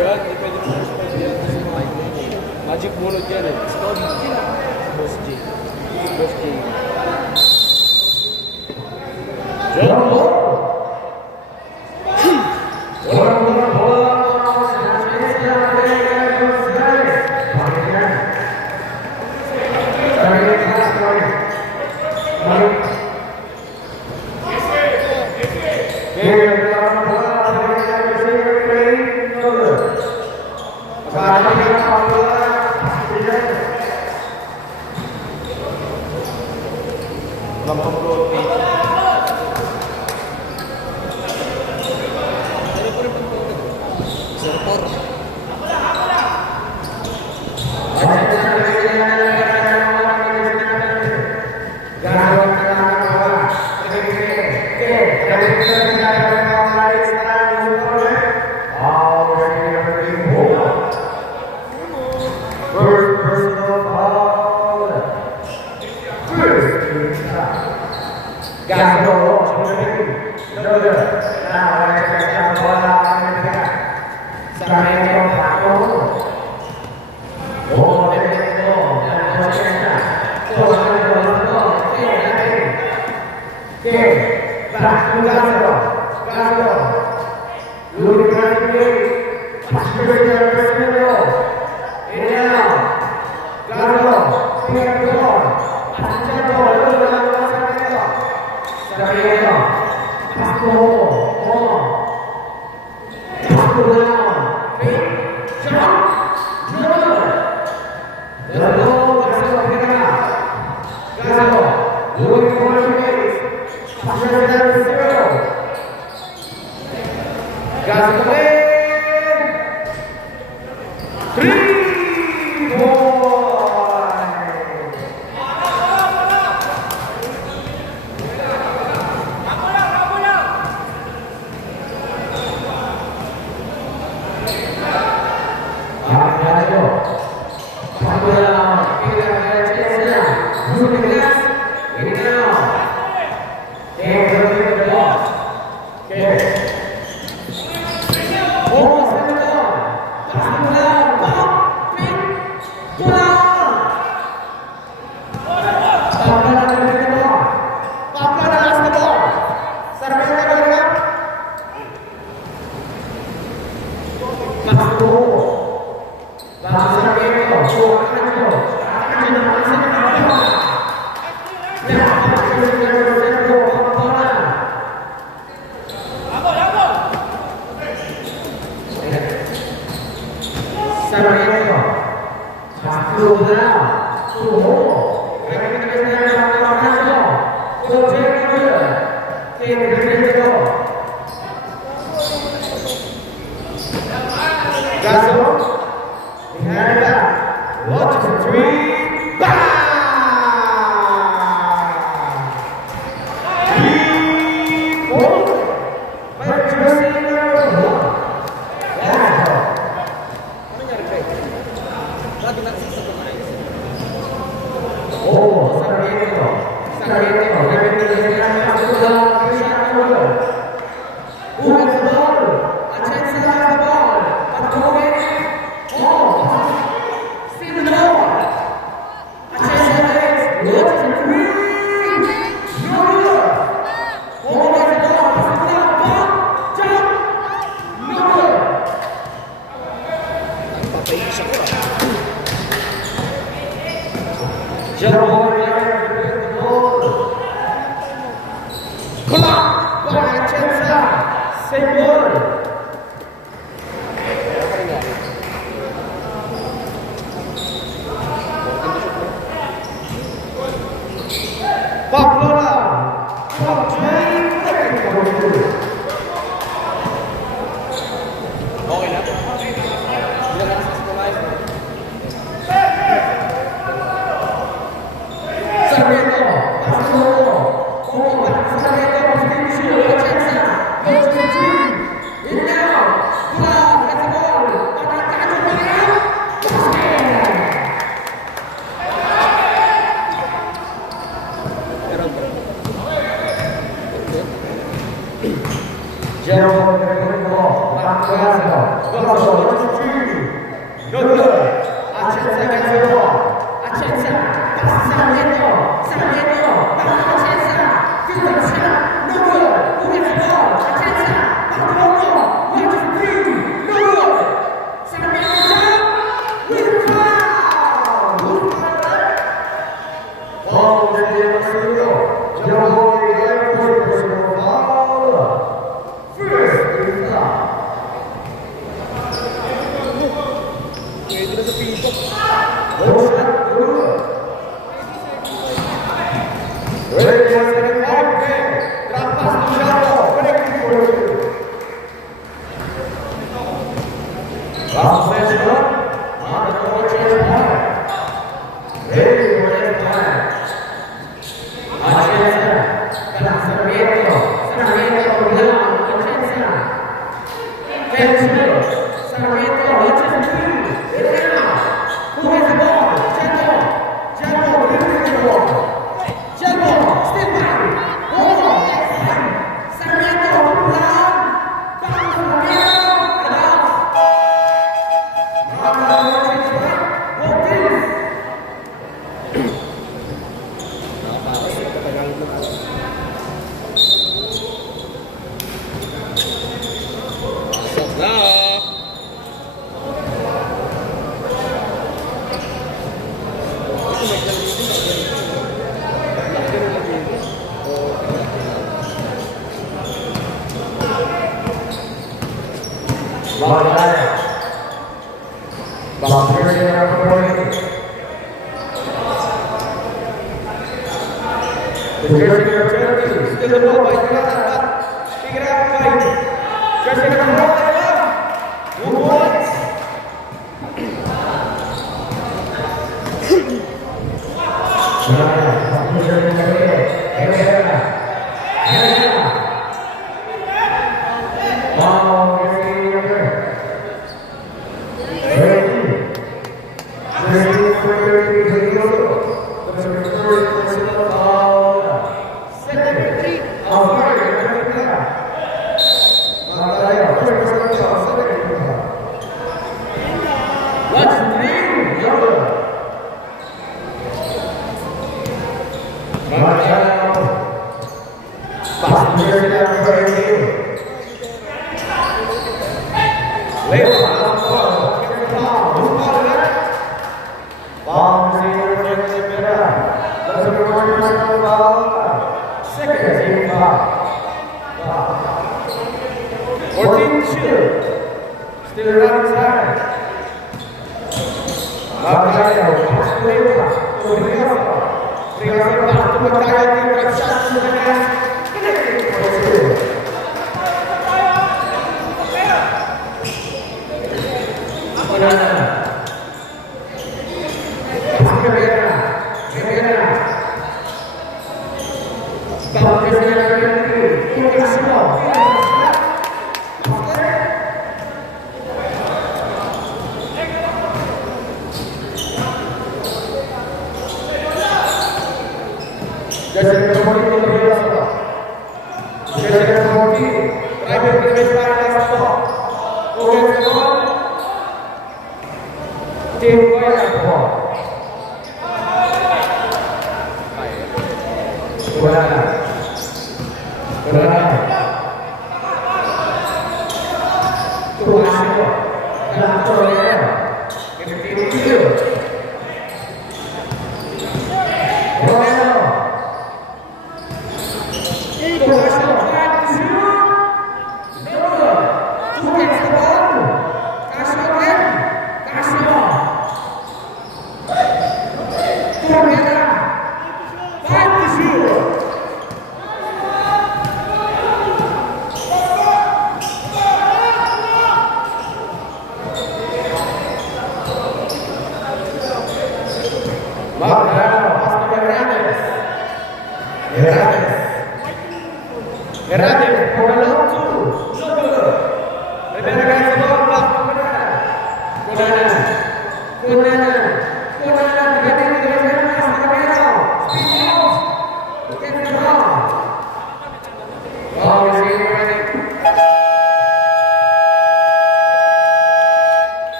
yan. Hindi pwede mo sa pwede yan. Kasi magic bullet yan eh. Boss J. Boss J. Jumbo!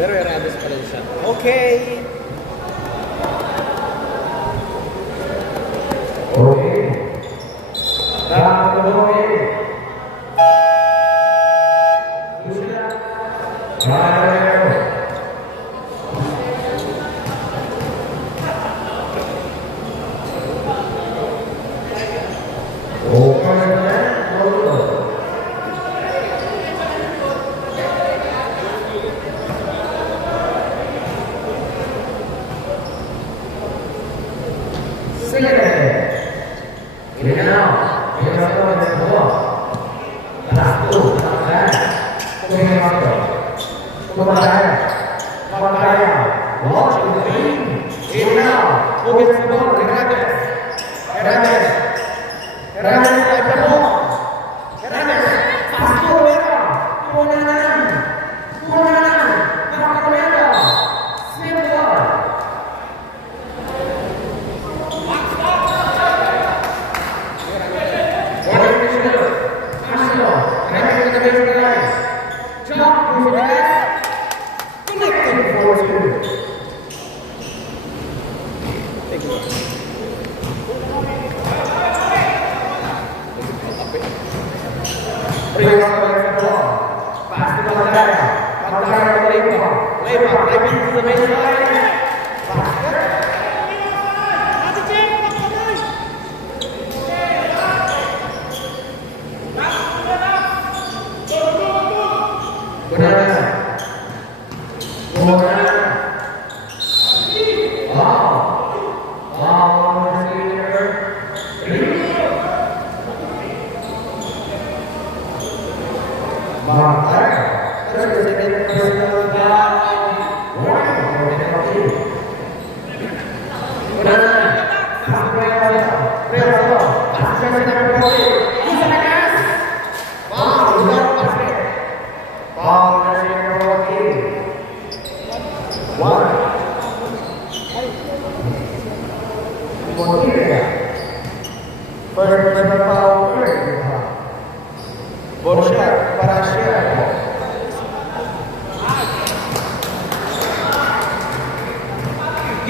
Pero Hernandez pa rin siya. Okay! Okay. Okay.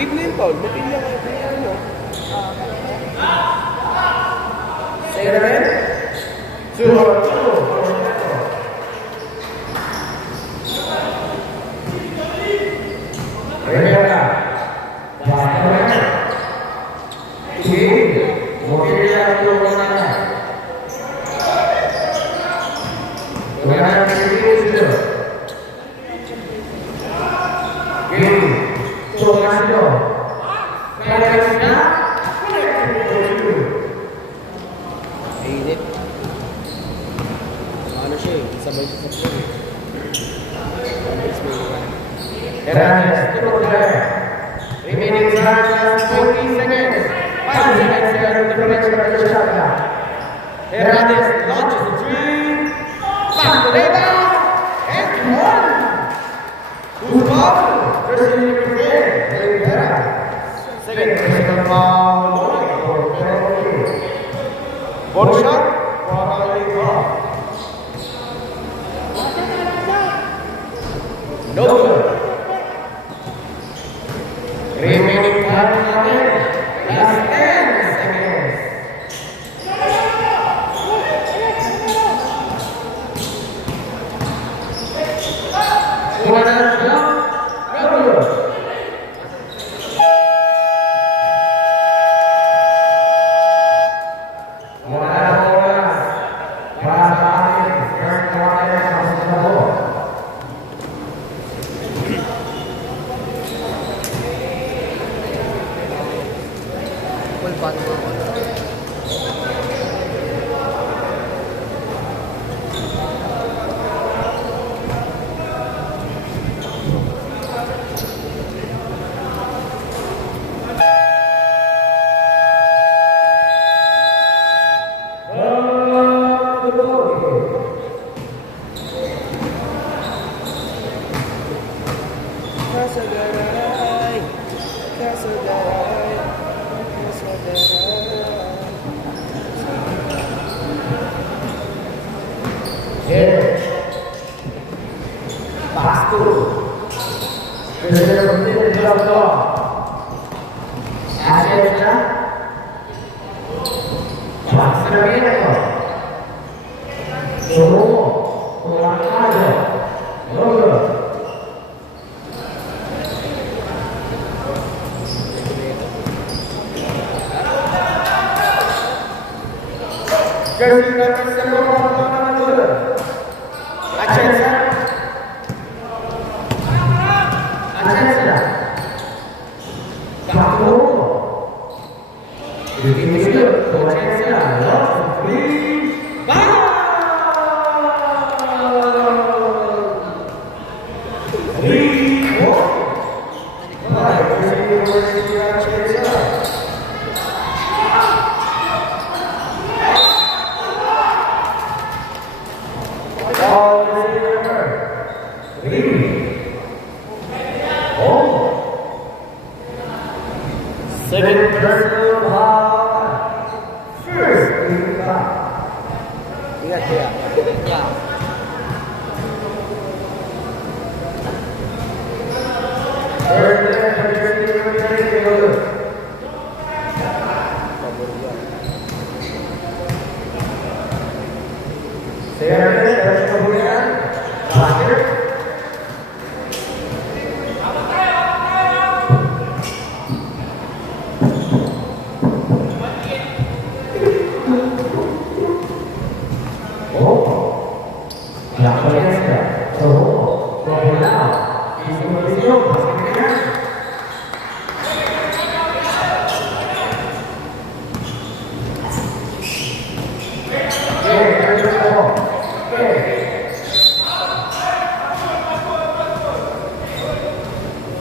Give me yung foul. Mapili lang ano. Seven. Two. Init. Ano siya eh, sabay siya sa play. Remaining time just 14 seconds. 5 seconds here to finish the shot. Hernandez launches the three. Back to the rebound. And one. Who's foul? First in the play. Second foul. Body shot. No good. Remaining time just 10 seconds. Pass to Terceira partida de jogo. Acerta. Passa bem. Jogou. Colocado. Jogo. Jersey number 7, Achensa. Second personal foul. First team foul. Yeah. Third and jersey La potencia, todo, dominado, y su posición,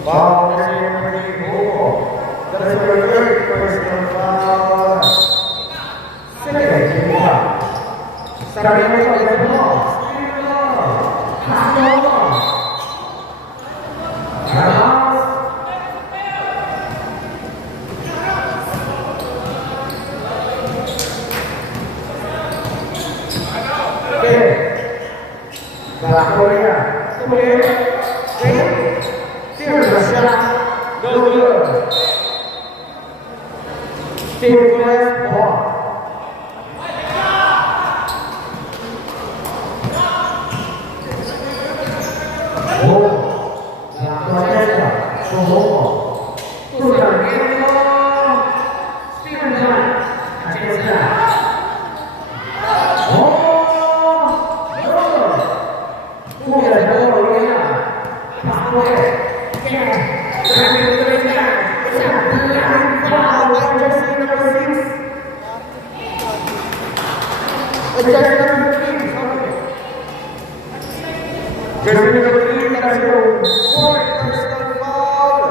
foul number 34. That's the third personal foul. Second team foul. Starting with the ball. Jersey number 3, that's your fourth personal foul.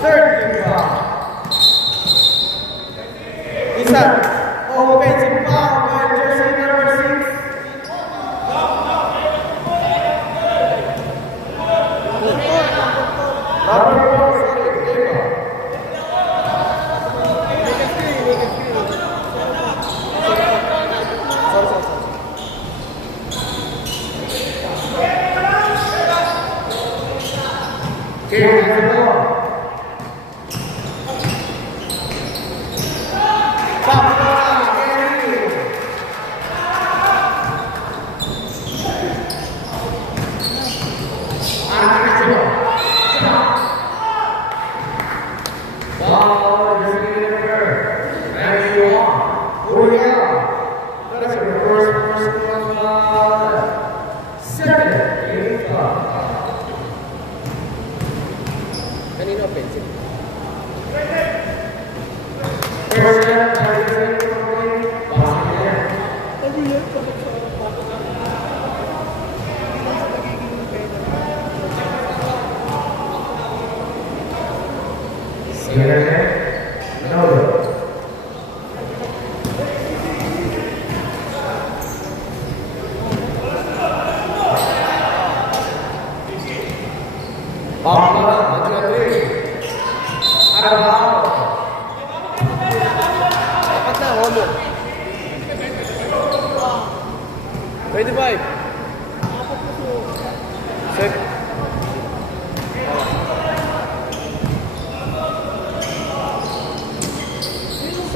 Third team foul. Isa, offensive foul by jersey number 6. Number 4,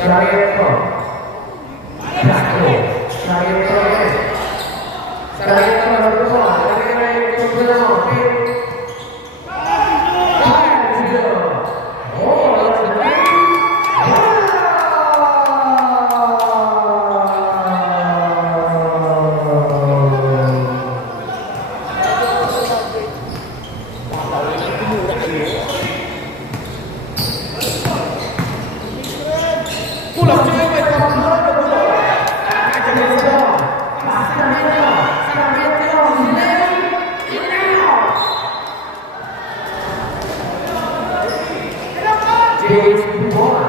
Sarmiento. Castro. Sarmiento. Sarmiento nomor 2. Lagi-lagi Kusno. Oh, that's the three. Pull up, Jay, by Pablo. James Moore.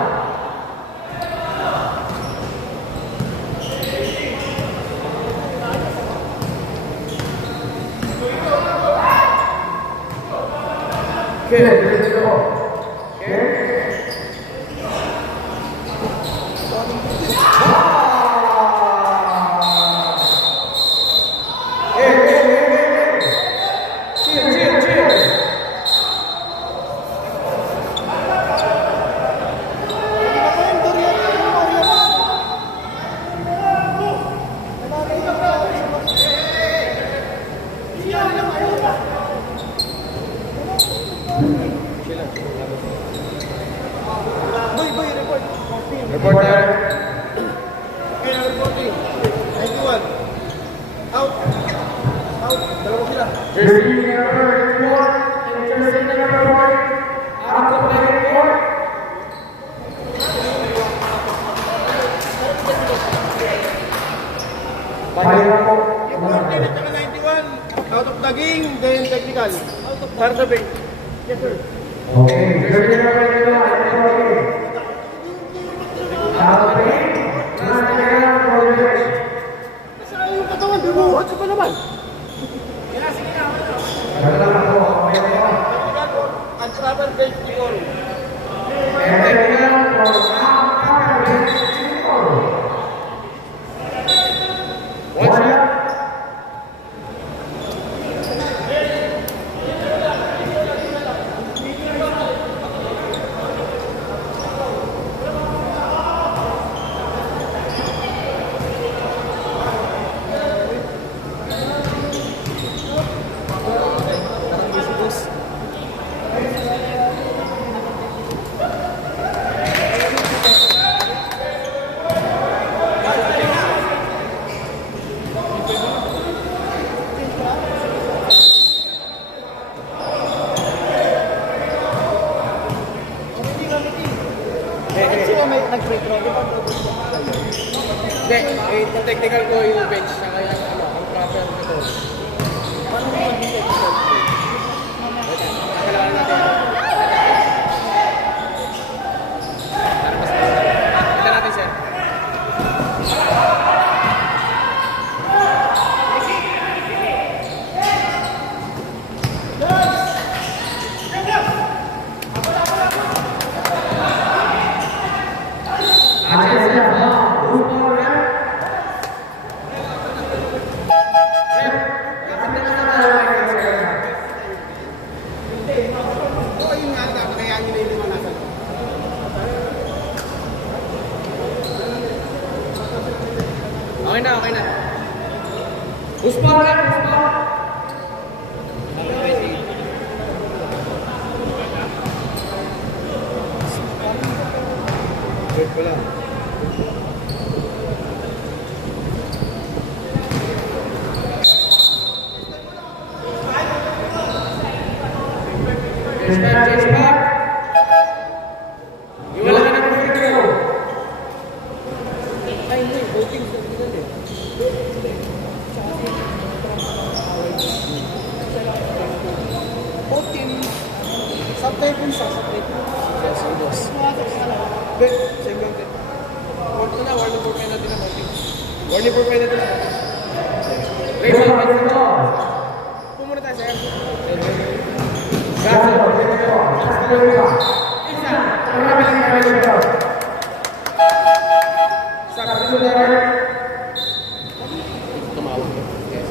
Good, let's go. Reporter. Jersey number 4 and jersey number 4 out of the report. Out of the game, then technical. Para sa bench. Yes, sir. Okay, jersey number 2 out of the game. Saan yung katawan? Bibuhat ka pa naman. Ang travel bench before. What's up? Hindi, yung technical ko yung bench, saka yung ang proper nito. Paano mo maging technical? Kailangan natin. Para mas kita natin, sir. Okay na, okay na. Uspa ka, uspa. Wait pala. Chase back. Iwala ka ng free throw. Ay, hindi. Voting sa final eh. Voting. Subtype yun sa subtype. Yes, it is. Hindi, same lang din. Warning for penalty na voting. Warning for penalty na voting. Raise up, raise the ball. Pumunta tayo, sir. That's it. Isa. Tumawag. Yes.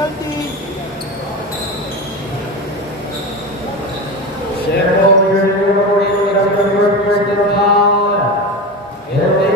penalty. Second period, that's the first personal foul. Penalty.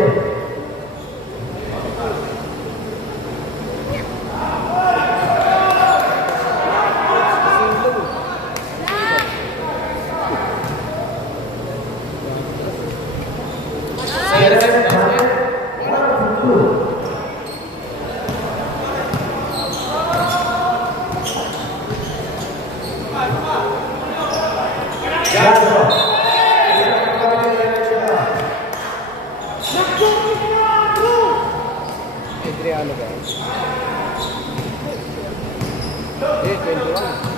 Adriano ba? Eh, 21.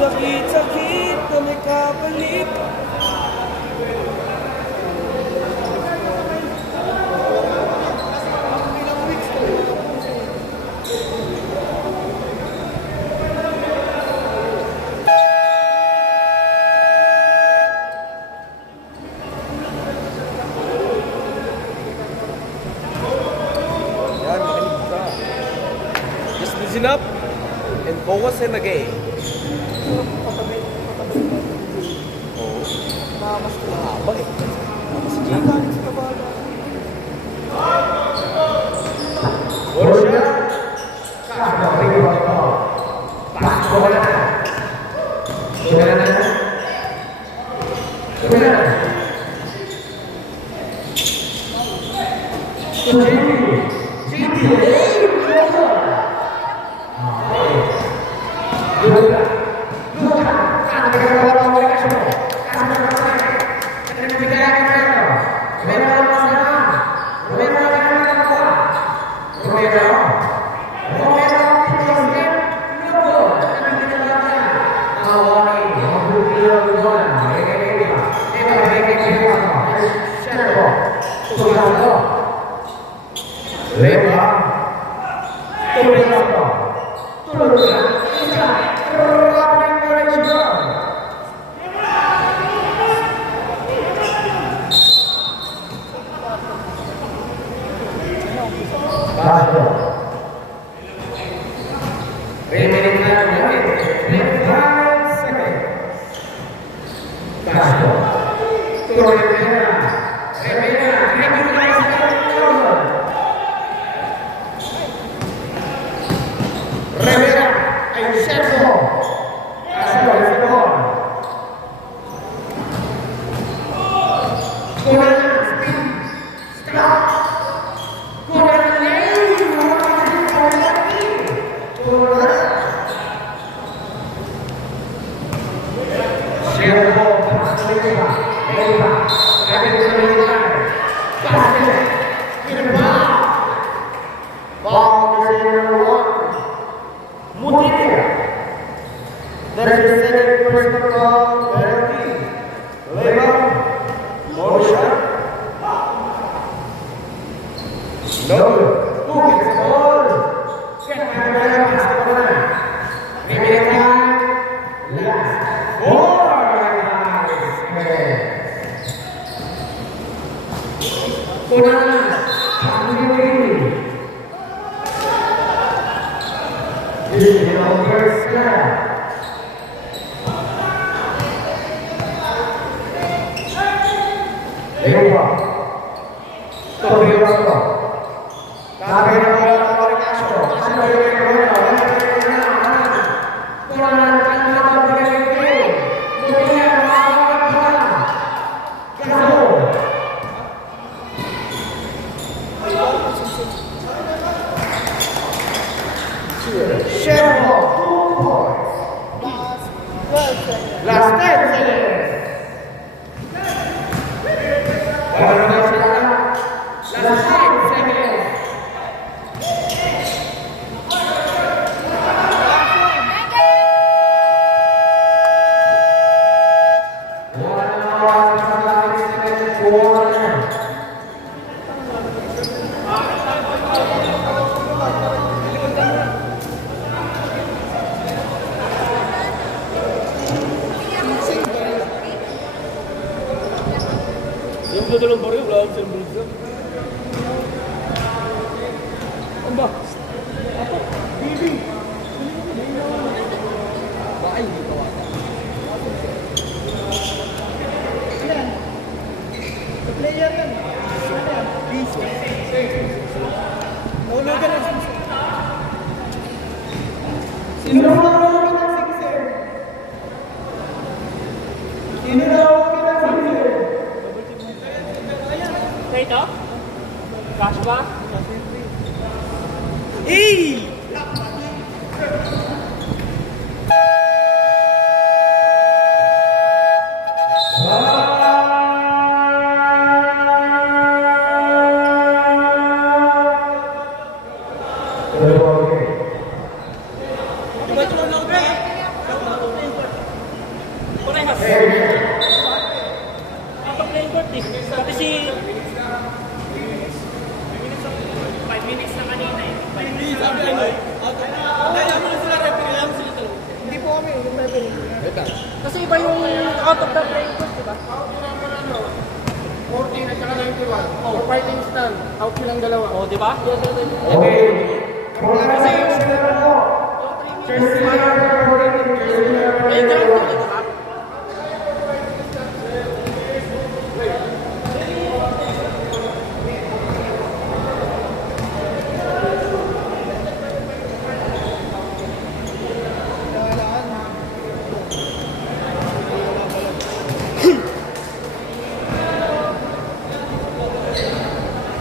Sakit na may kapalit. Yan, makinig ka. Just listen up and focus in the game. Oo. Mas mahaba eh. Mas galing sa kabala. Remaining time 25 seconds. Castro. To Rivera. Rivera ay servo. Castro is gone. Corner speed. Stop. Corner lane. Corner. Servo. Eva. Ball is number 1. Mutilia. That is the second personal foul penalty. Leva. Mosha. No good. Who gets the ball? Get back to the corner. Remaining time. Last 4 guys. Corner. This is your first snap. Eva. Tobiaso. Tabela para Castro. Castro Cheryl, 2 points. Last 10 seconds. Last 5 seconds. Yung dudulong baril, wala akong silbulsa. Ano ba? Ako, baby. Bakay, hindi ka wata. Yan. The player yan. Piso. Naulugan ang sixer. Sino na naulugan ang sixer? Sino na naulugan ang sixer? Ito? Cash ba? Hey! Parehas. Ang playing court eh. Pati si... 5 minutes na kanina eh. 5 minutes. Hindi po kami, yung referee. Kasi iba yung out of the playing court, diba? 14 at saka 91. For fighting stand. Out silang dalawa. O, diba? Okay. Kasi yung... May ground yun, diba?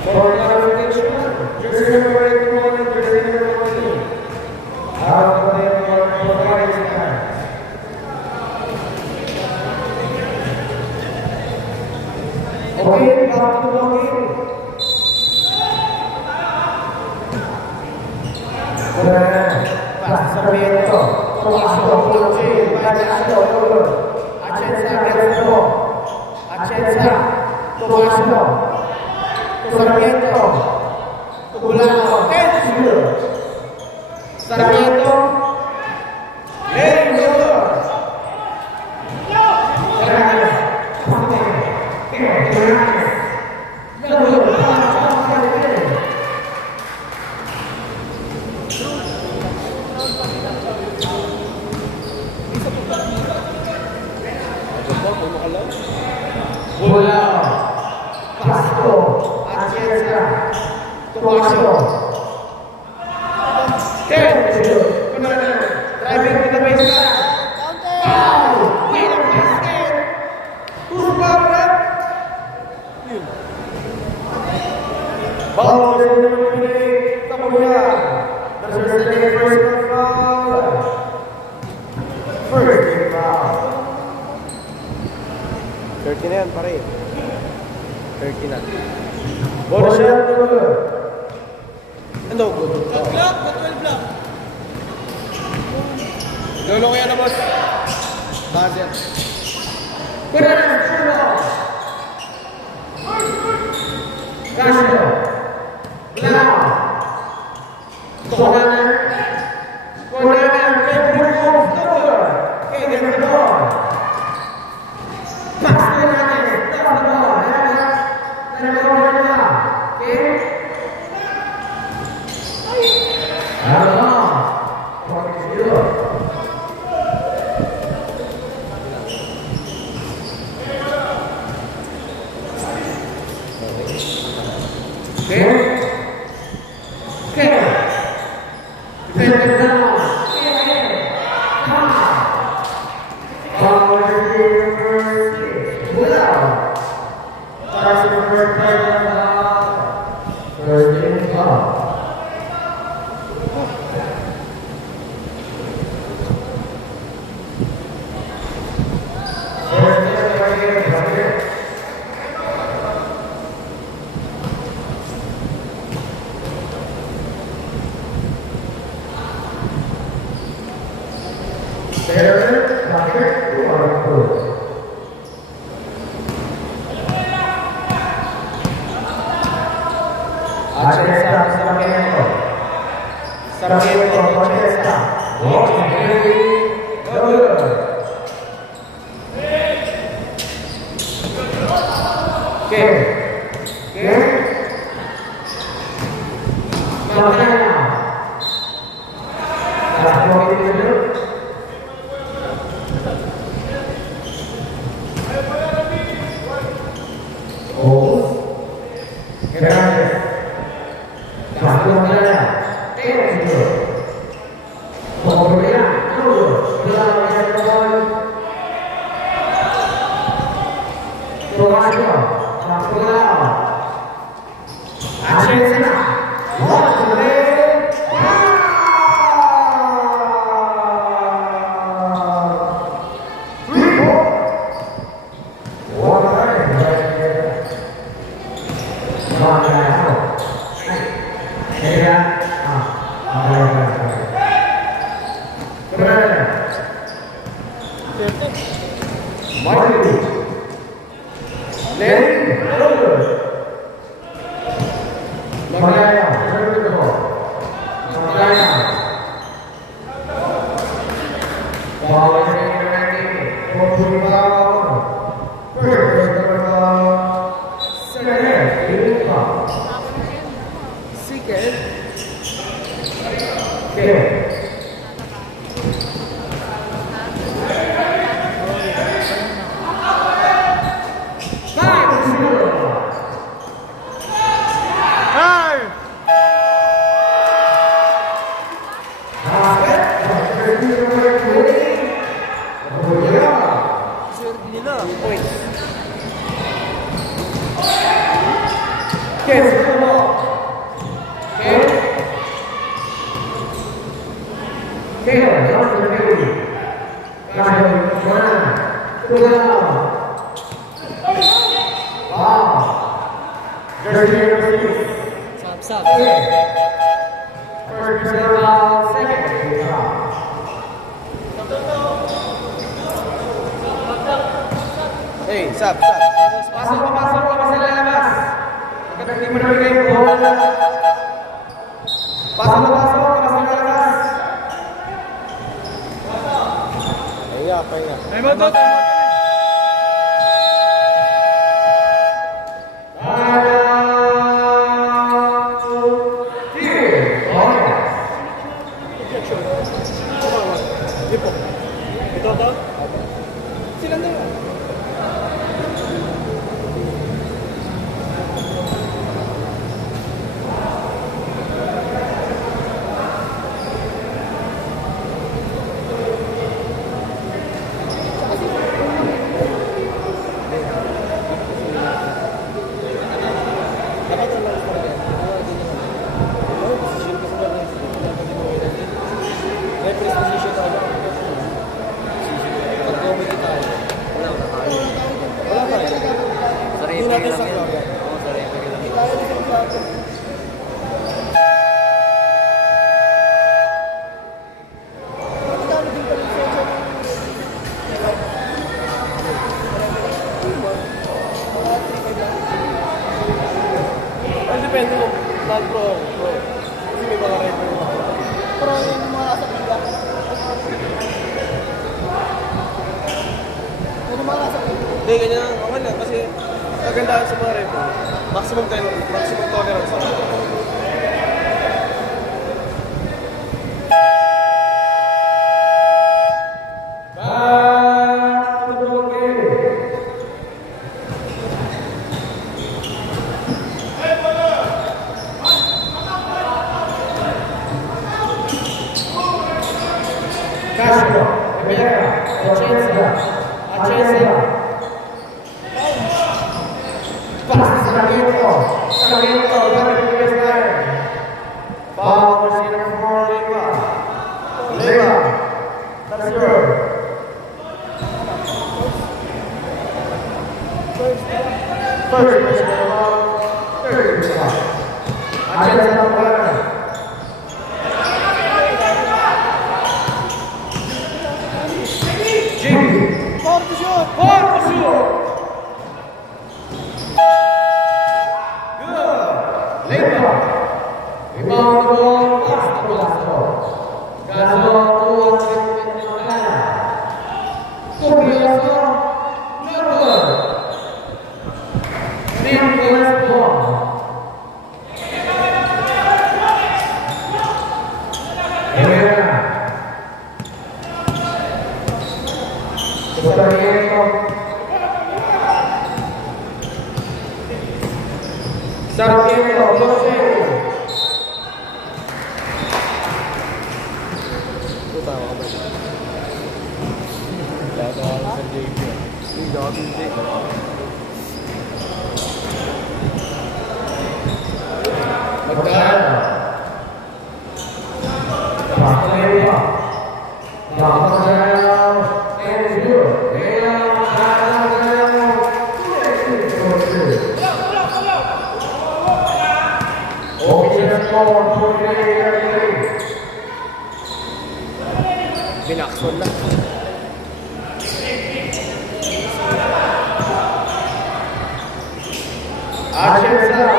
For clarification, jersey number 81 and jersey number 14. Out of the for fighting stands. Okay, back to the ball game. Passa Sarmiento, Tomaso, Pulci, Castro, Atienza against the ball. Atienza, Tomaso, Sarmiento, Tubulano, Sarmiento, Bola. Pasto. Atienza. Tomaso. 10. Driving to the baseline. Foul. Wait a basket. Who's fouled up? Foul dari number 28. Kamuya. That's your second personal foul. First team foul. 30 na yan, pare. 30 na. Ball shot number. Ano? Good. Block, 12 block. Lolo ko yan na, boss. Buzzer. Castro. Blau. Corner. Corner. Move number. Okay, get the ball. Pass to Hernandez. That's the ball. Okay. Out of bounds. 40. Hey, sab. Pasok ka sa lalabas. Pagkat hindi mo nabigay yung bola. Pasok ka sa lalabas. Pahinga. Ay mo to. Ito. Ito to? Silang dalawa. Dapat sa lang pa rin. Position kasi ba rin? Reference position talaga. Pag comedy tayo, wala na tayo. Wala tayo. Hindi natin sa Gloria. Oo, sarili lang. Hindi tayo sa Gloria. Depende kung non-pro o pro. Kasi may mga record. Pro yung mga sa liga. Yung mga sa liga. Hindi, ganyan lang. Okay lang kasi kagandahan sa mga record. Maximum tolerance. Castro, Rivera, Atienza. Passa Sarmiento, running to his line. Ball receiver for Leyva. That's good. First base ball, 30%. Atienza Rivera. Jimmy. Forte shoot! Forte shoot. Good. Leyva. Rebound the ball. Pass to Castro. Castro towards the Curioso. No good. Nicholas ball. Sarmiento, Jose. Puta ako ba? Tatawa ko sa JP. Hindi ako JP. Magkaan. Pasteleva. Pasteleva. Andrew. Binakson lang. Atienza.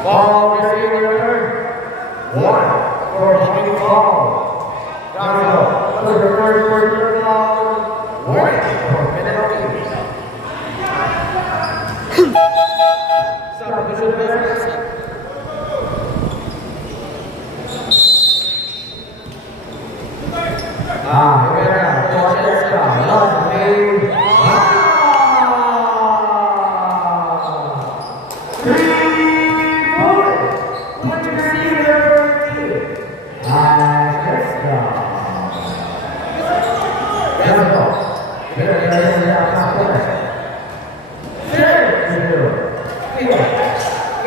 Ball receiver, one for having ball. Gabriel, the third down, warning for penalty. Substitution reference. Rivera, Atienza, lovely.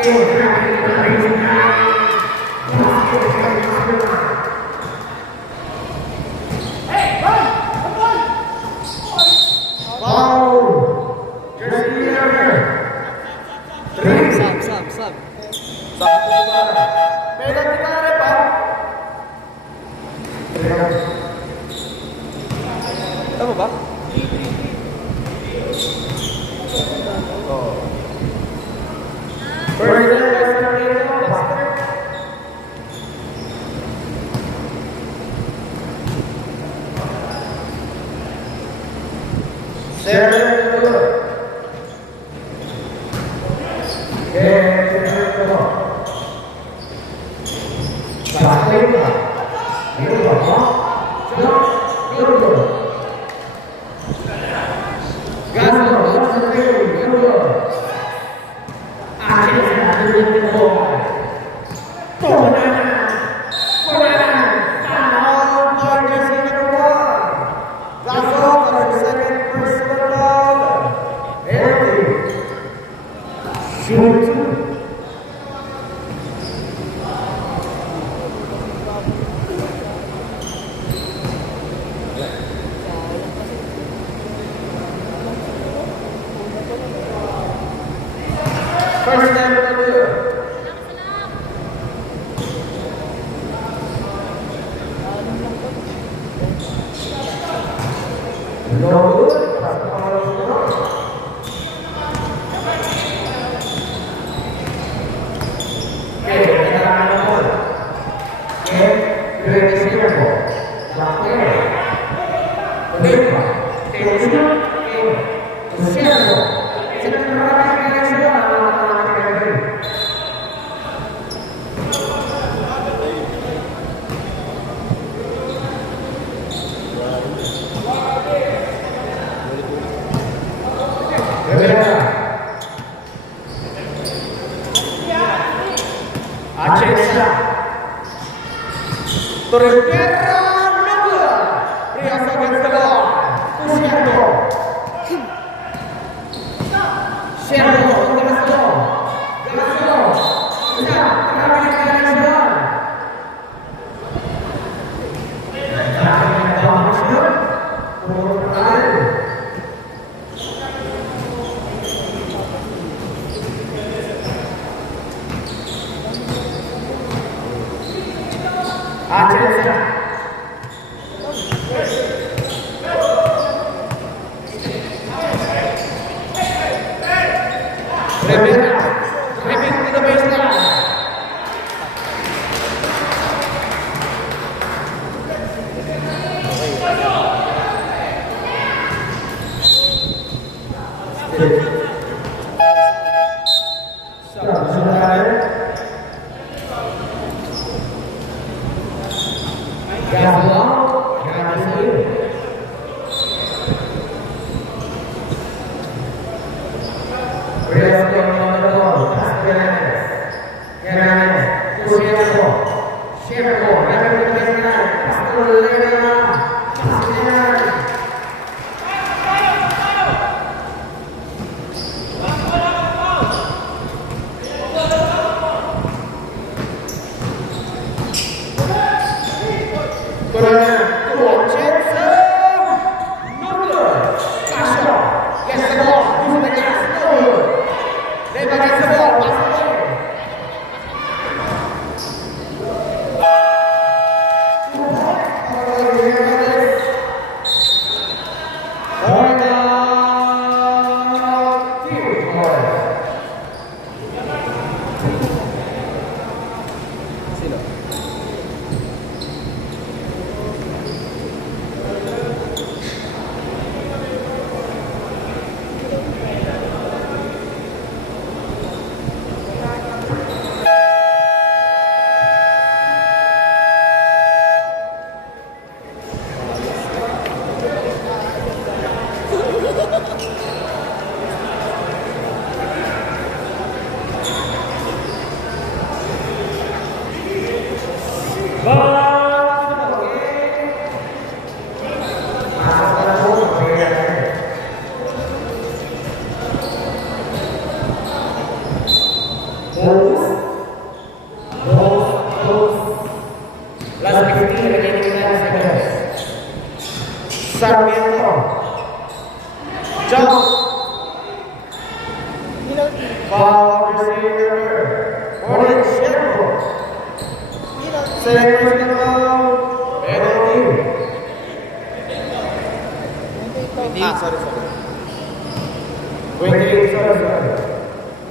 Game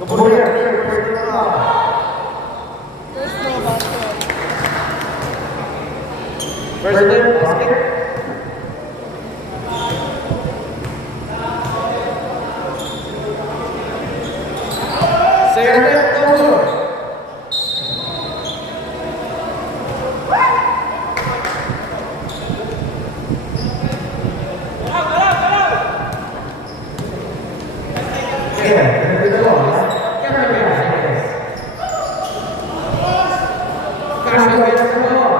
Kemudian yang kedua, First no basket. first time basket. Second time cover. Yang kedua, kasih best ball.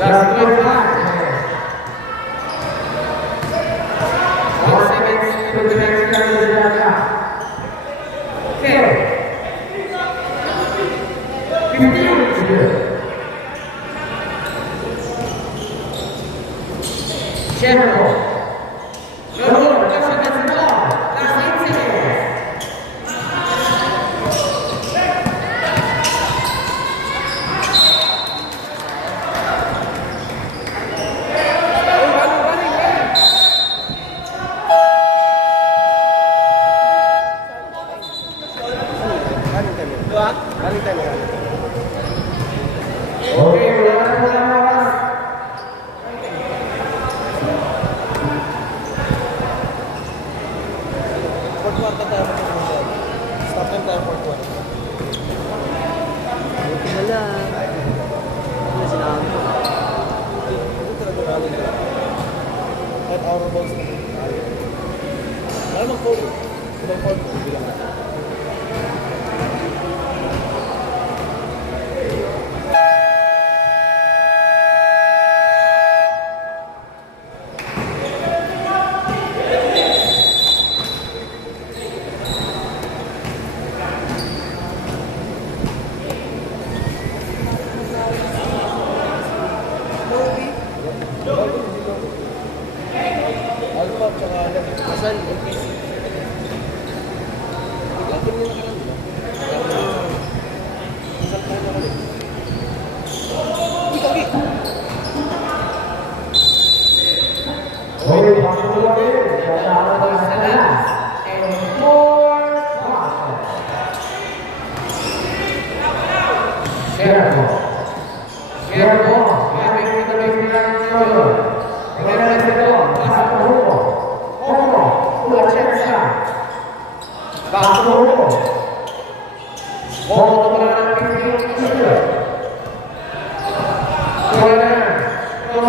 Last 25. 1 second to the next round. Okay. 15 to do. General. Go, kasih best ball. Last 8 seconds. Running time yan. Okay, wala. Fourth quarter tayo mag-uusap. Stop time tayo fourth quarter. Buti na lang. Ano na sinabi ko? Hindi talaga running time. Kahit hour balls na. Lalo mag-fold. Ibang fold. Bilang natin. Alpha, tsaka Asal, APC. Tigapin mo na ka lang, di ba? Asal tayo na ulit. Uy, Kagi! Okay, pangalawa din. Tatawag sa last. And 4 Careful. Careful. Having the big man. Remember the ball. Pasa por uno. Uno. Una chance. Pasa por uno. Ball tomar ang pipili. Kaya go.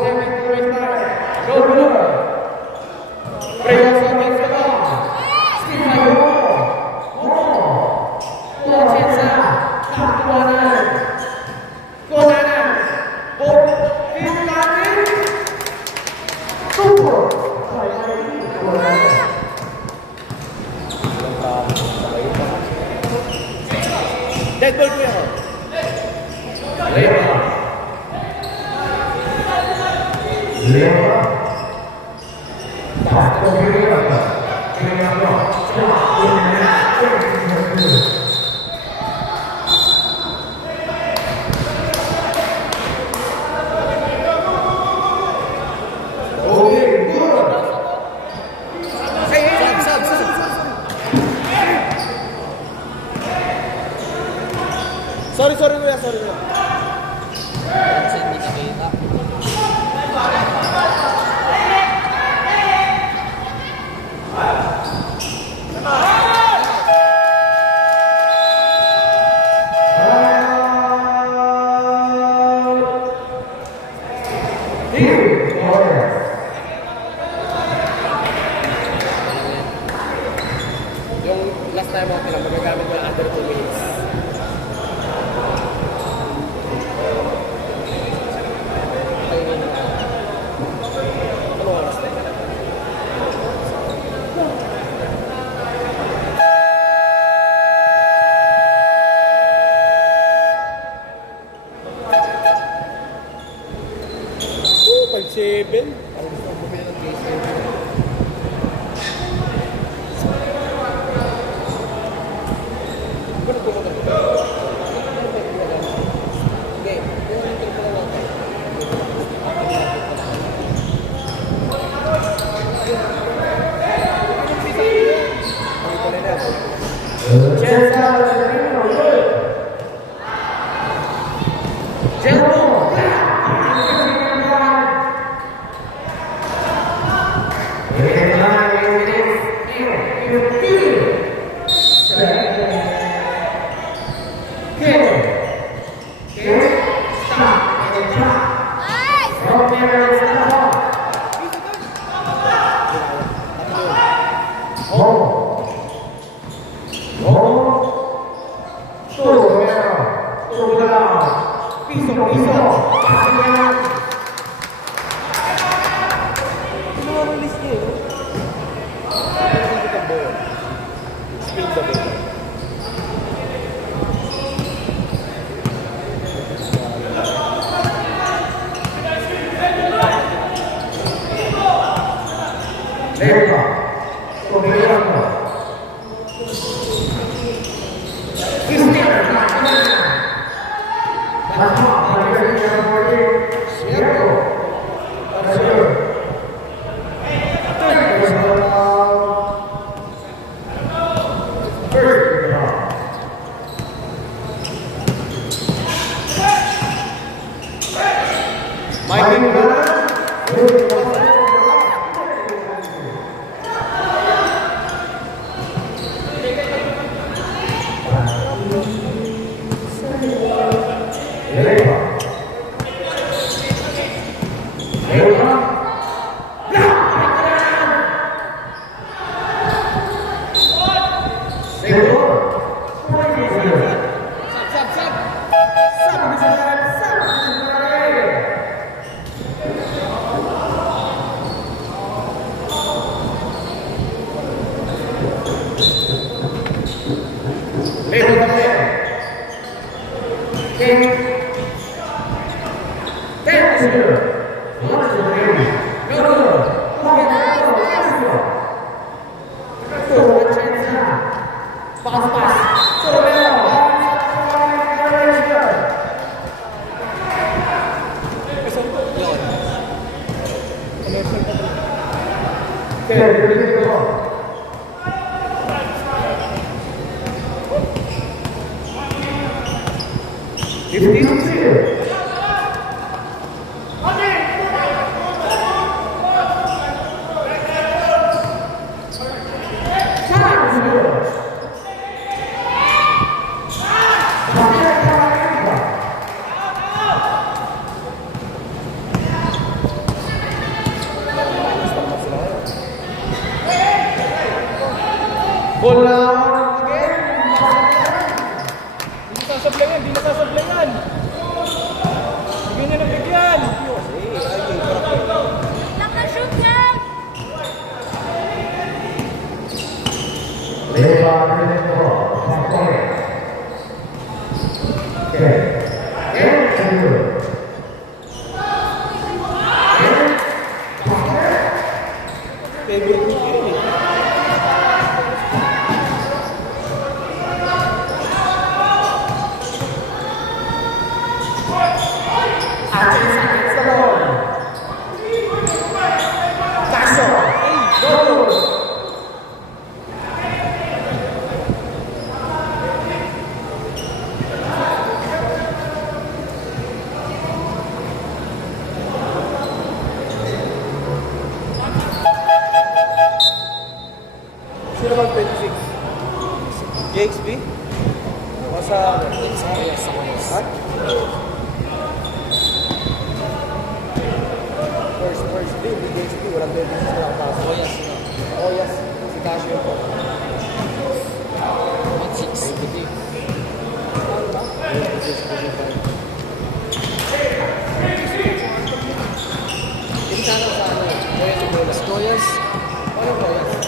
Kevin to retire. Go blue. Prego against the ball. Steve Mayo. Una chance. Taktuanan. Konanan. Ball. Pinlatin. Super. Dead ball ko yan. Leva. Leva. Pasto Guerrero. Sorry, kuya. Sorry, kuya. Kasi hindi nakita. K7? Parang gusto ko bumili ng K7. Ganun ko lang. Hindi, kung ano yung pala natin. Sino bang 26? JXB? O sa... Ha? First day, hindi JXB. Walang 26 na nakapasok. Oh yes. Si Casio po. 1-6. Insano sa ano? Goyas. Ano Goyas?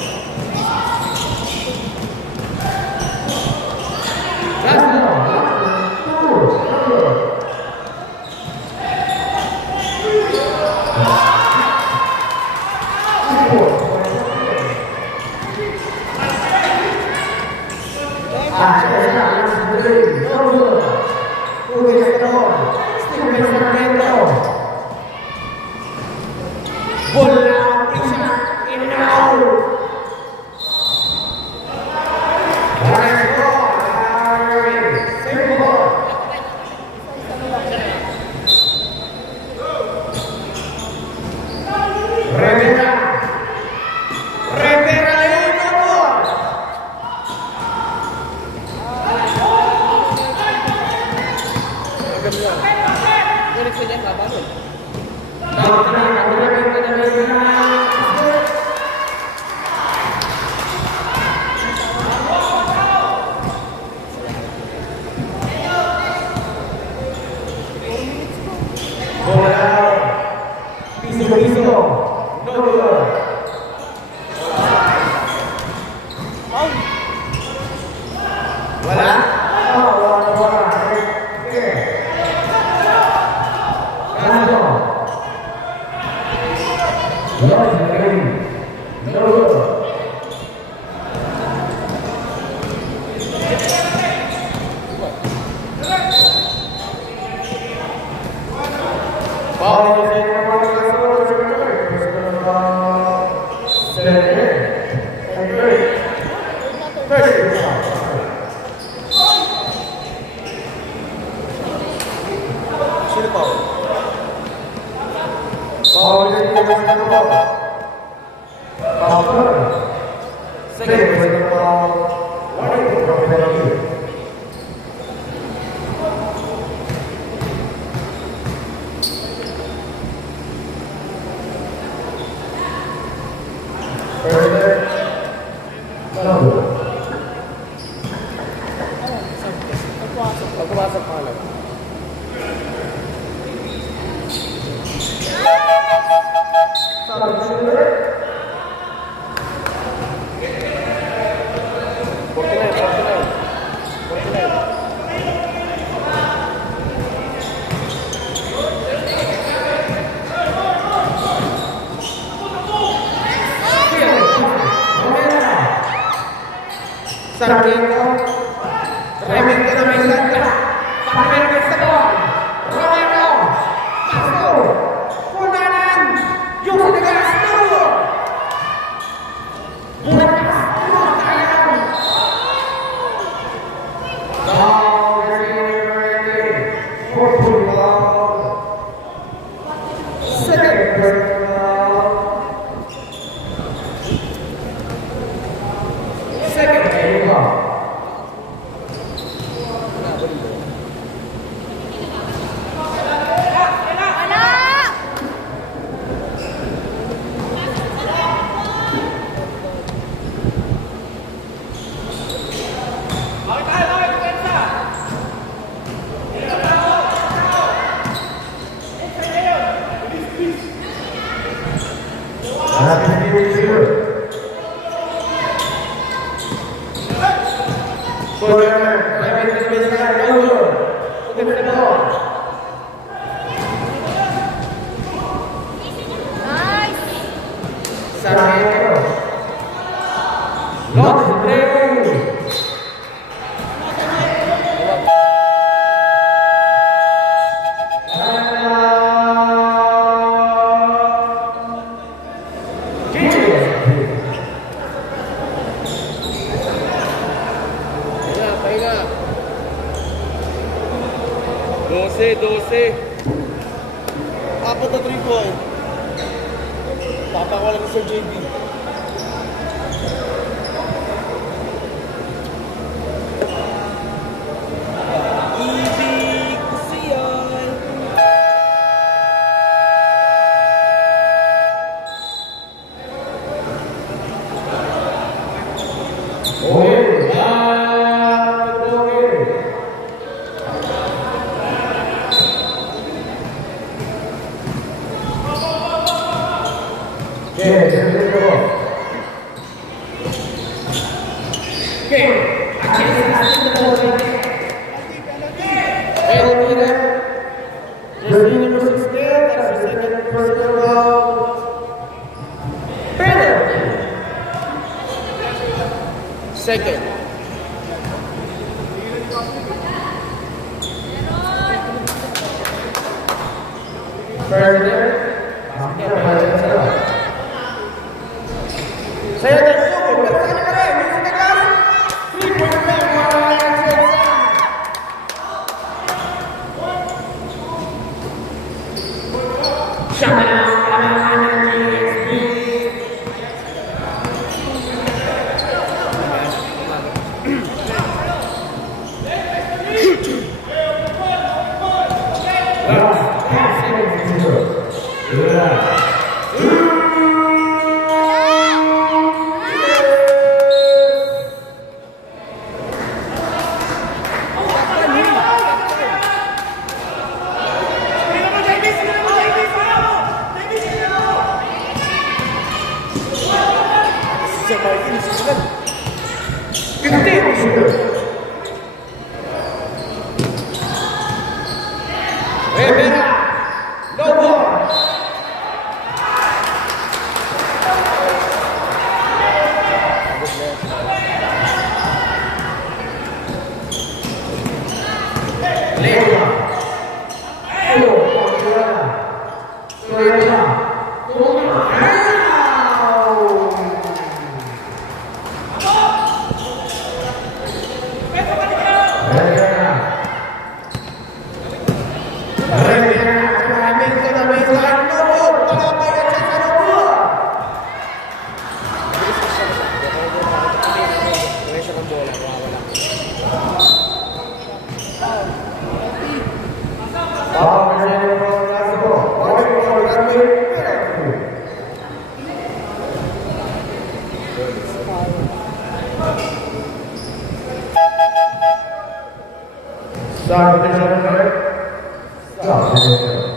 Luiso. No good. Wala? Wala. Okay. Kaso. Lost the game. No good. Ball is in the Sino pa? Pagpumasok pa lang. Sarmiento, Remington na may santa, Pamela sa ball, Romero, Pasto, Punanan, yung sinigas, Turo, Buenas, Tayan, down, ready, second, second, Sarmiento, lost the play. Pahinga. 12. Apat na 3 point. Papakawalan ko Sir JB. Ibig ko siyan. Second. Rivera. No ball. Leva. Pressure ng bola, wala. Start the